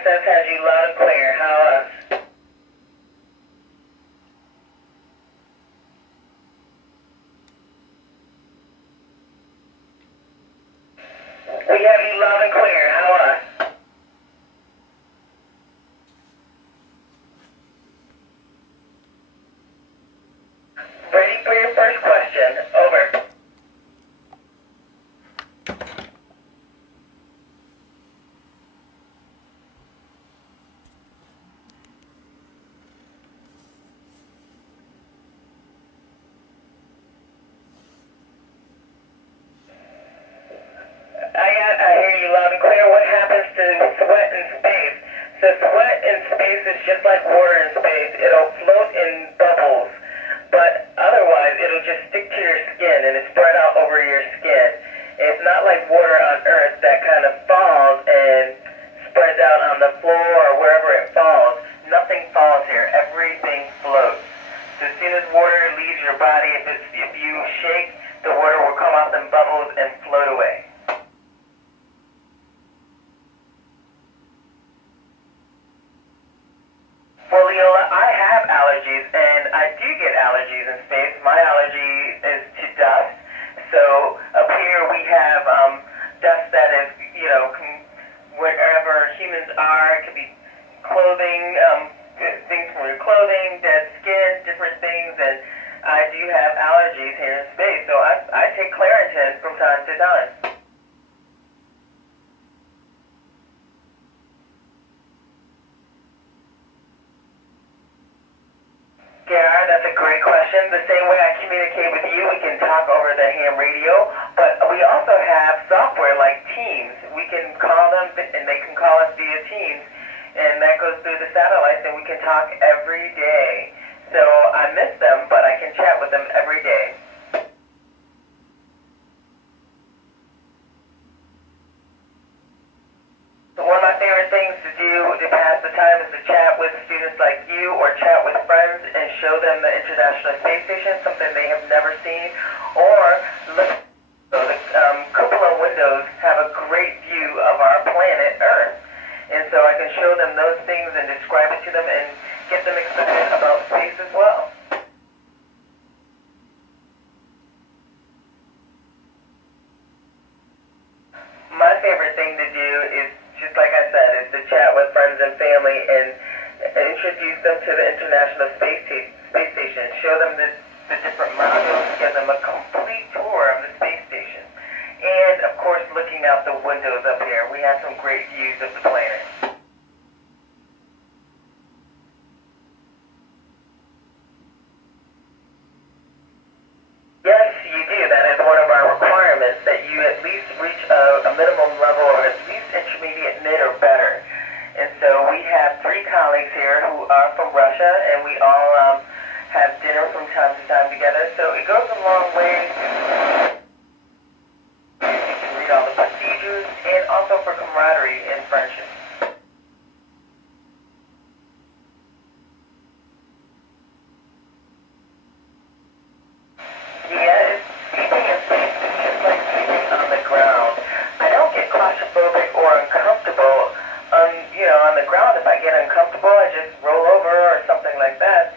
ISS has you loud and clear. How We have you loud and clear. How Ready for your first question. Over. I hear you loud and clear. What happens to sweat in space? So sweat in space is just like water in space. It'll float in bubbles, but otherwise it'll just stick to your skin and it's spread out over your skin. It's not like water on Earth that kind of falls and spreads out on the floor or wherever it falls. Nothing falls here. Everything floats. So as soon as water leaves your body, if you shake, the water will come out in bubbles and float away. Well, Leola, I have allergies, and I do get allergies in space. My allergy is to dust. So up here we have dust that is, wherever humans are. It could be clothing, things from your clothing, dead skin, different things, and I do have allergies here in space. So I take Claritin from time to time. Yeah, that's a great question. The same way I communicate with you, we can talk over the ham radio, but we also have software like Teams. We can call them, and they can call us via Teams, and that goes through the satellites, and we can talk every day. So I miss them, but I can chat with them every day. One of my favorite things to do to pass the time is to chat with students like you or chat with friends and show them the International Space Station, something they have never seen, or look. So the cupola windows have a great view of our planet Earth, and so I can show them those things and describe it to them and get them excited about space as well. My favorite thing to do is, just like I said, is to chat with friends and family and introduce them to the International Space Station, show them the different modules, give them a complete tour of the space station. And, of course, looking out the windows up here, we have some great views of the planet. Yes, you do. That is one of our requirements, that you at least reach a minimum level or at least intermediate mid or better. And so we have 3 colleagues here who are from Russia, and we all have dinner from time to time together. So it goes a long way. You can read all the procedures, and also for camaraderie and friendship. Yeah, sleeping in space is just like sleeping on the ground. I don't get claustrophobic or uncomfortable on the ground. If I get uncomfortable, I just roll over or something like that.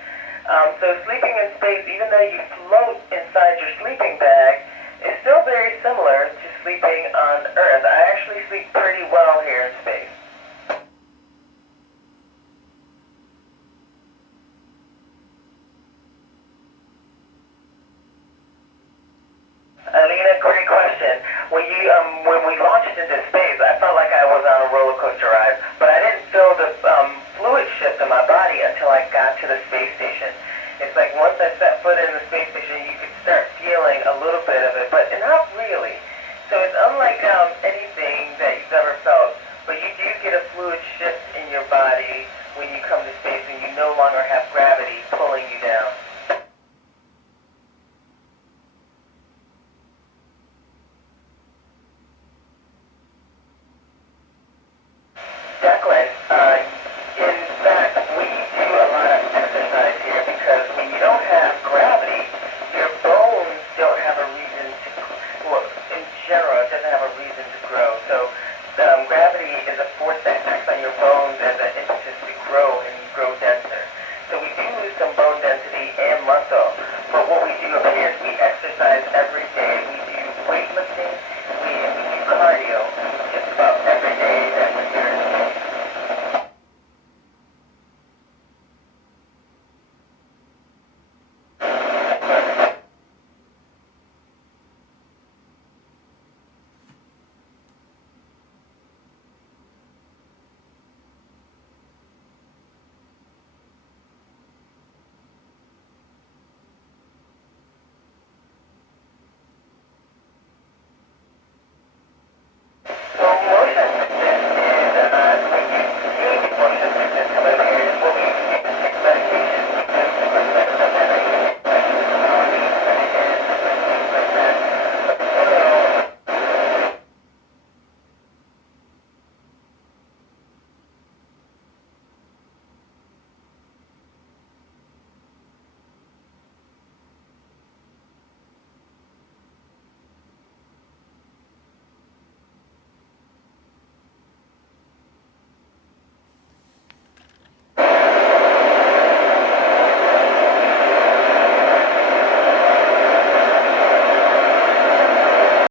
So sleeping in space, even though you float inside your sleeping bag, is still very similar to sleeping on Earth. I actually sleep pretty well here in space. Alina, great question. When we launched into space, I felt like I was on a roller coaster ride, but I didn't feel the fluid shift in my body until I got to the space station. It's like once I set foot in the space station, you could start feeling a little bit of it, but not really. So it's unlike anything that you've ever felt, but you do get a fluid shift in your body when you come